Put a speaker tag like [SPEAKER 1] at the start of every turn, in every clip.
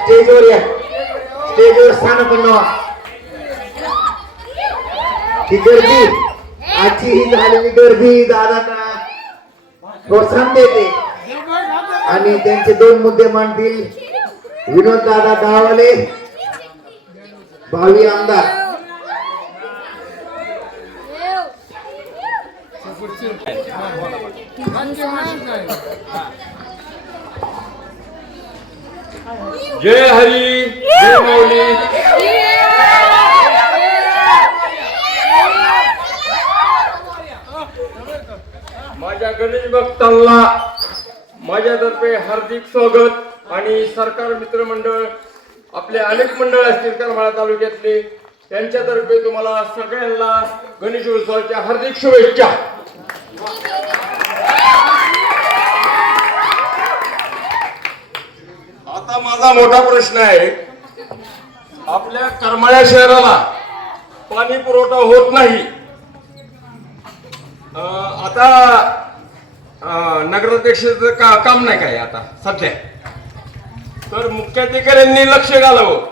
[SPEAKER 1] स्टेजवर या. स्टेजवर स्थान पण ही गर्दी आजची ही झालेली गर्दी दादांना प्रोत्साहन देते. आणि त्यांचे दोन मुद्दे मांडतील विनोद दादा दावाले भावी आमदार.
[SPEAKER 2] जय हरी जय माऊली माझ्या गणेश भक्तांना माझ्यातर्फे हार्दिक स्वागत आणि सरकार मित्रमंडळ आपले अनेक मंडळ असतील करमाळा तालुक्यातले त्यांच्यातर्फे तुम्हाला सगळ्यांना गणेश उत्सवाच्या हार्दिक शुभेच्छा आता माझा मोठा प्रश्न आहे. आपल्या करमाळ्या शहराला पाणी पुरवठा होत नाही. आता नगराध्यक्षाचं का काम नाही काय आता सध्या? तर मुख्याधिकाऱ्यांनी लक्ष घालावं.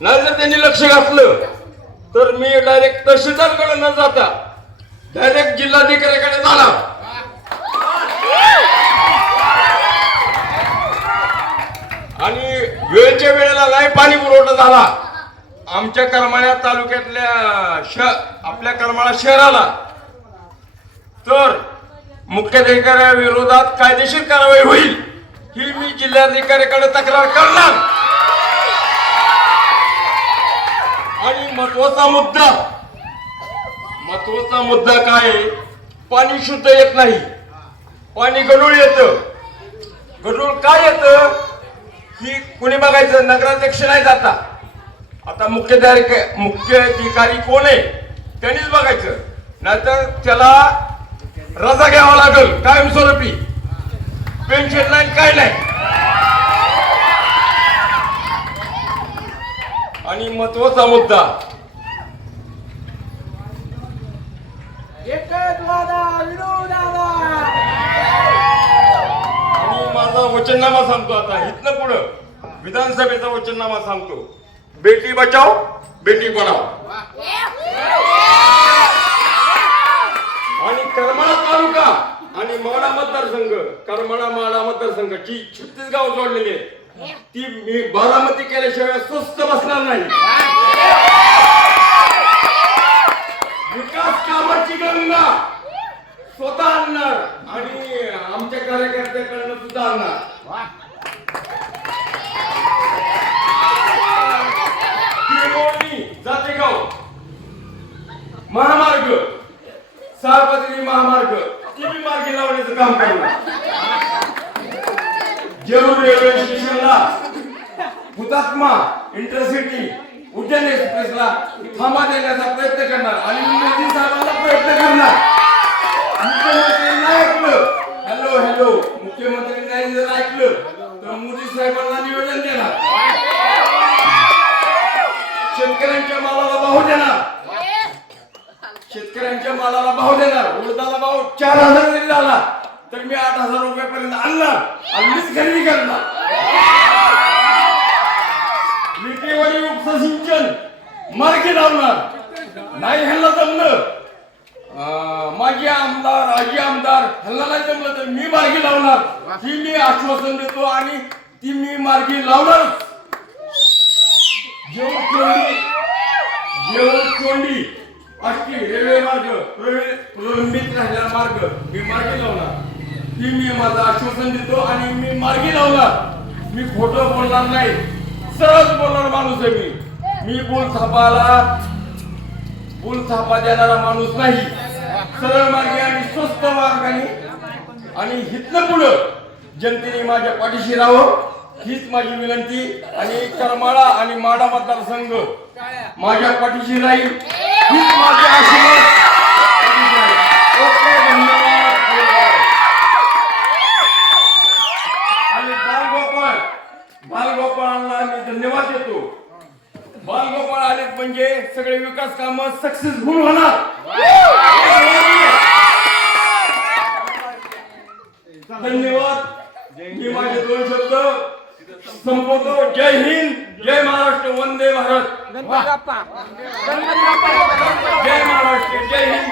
[SPEAKER 2] नाही जर त्यांनी लक्ष घातलं तर मी डायरेक्ट तहसीलदारकडे न जाता डायरेक्ट जिल्हाधिकाऱ्याकडे जाणार आणि वेळच्या पाणी पुरवठा झाला. आमच्या करमाळ्या तालुक्यातल्या श आपल्या करमाळा शहराला. तर मुख्याधिकाऱ्या विरोधात कायदेशीर कारवाई होईल ही मी जिल्हाधिकाऱ्याकडे तक्रार करणार. आणि महत्त्वाचा मुद्दा महत्त्वाचा मुद्दा काय आहे? पाणी शुद्ध येत नाही. पाणी गडूळ येतं. गडूळ काय येतं? ही कुणी बघायचं? नगराध्यक्ष नाही जाता. आता मुख्य मुख्य अधिकारी कोण आहे? त्यांनीच बघायचं. नाहीतर त्याला रजा घ्यावा लागल कायमस्वरूपी. पेन्शन नाही काय नाही. आणि महत्त्वाचा मुद्दा
[SPEAKER 3] एकच वादा विनोदाला
[SPEAKER 2] आणि माझा वचननामा सांगतो आता. इथनं पुढं. विधानसभेचा वचननामा सांगतो. बेटी बचाव बेटी पढाव आणि करमाळा तालुका आणि माडा मतदारसंघ करमाळा माडा मतदारसंघ जी छत्तीस गाव जोडलेली आहेत ती मी बारामती केल्याशिवाय स्वस्त बसणार नाही. विकास कामाची गंगा स्वतः आणणार आणि आमच्या कार्यकर्त्याकडनं सुद्धा आणणार. महामार्ग. सार्वजनिक महामार्ग. ती मार्गे लावण्याचं काम करणार जरूर रेल्वे स्टेशनला. हुतात्मा इंटरसिटी उड्डाण एक्सप्रेसला थांबा देण्याचा प्रयत्न करणार. आणि शेतकऱ्यांच्या मालाला भाव देणार. शेतकऱ्यांच्या मालाला भाव देणार. उडदाला भाव चार हजार जरी झाला तर मी आठ हजार रुपयापर्यंत आणणार. आणि मीच खरेदी करणार. विटेवाडी उपसा सिंचन मार्गी लावणार नाही ह्यांना जमलं. अं, माजी आमदार आजी आमदार हल्ला नाही जमलं तर मी मार्गी लावणार. ही मी आश्वासन देतो आणि ती मी मार्गी लावणार जेव्हा कोंडी जेवण अष्टी रेल्वे मार्ग प्रलंबित राहिलेला मार्ग मी मार्गी लावणार ती मी माझं आश्वासन देतो आणि मी मार्गी लावणार. मी खोटं बोलणार नाही. सहज बोलणार माणूस आहे मी. मी बोल थापाला बोल थापा देणारा माणूस नाही. सरळ मार्गे आणि स्वस्त मार्गाने आणि हितनं पुढं जनतेने माझ्या पाठीशी राहावं. हीच माझी विनंती आणि करमाळा आणि माडा मतदारसंघ माझ्या पाठीशी राहील. हीच माझी आशीर्वाद. धन्यवाद. आणि बालगोपाळ बालगोपाळांना मी धन्यवाद देतो. बालगोपाळ आले म्हणजे सगळे विकास काम सक्सेसफुल होणार धन्यवाद. मी माझे दोन शब्द संपवतो जय हिंद जय महाराष्ट्र वंदे भारत.
[SPEAKER 3] जय महाराष्ट्र जय हिंद.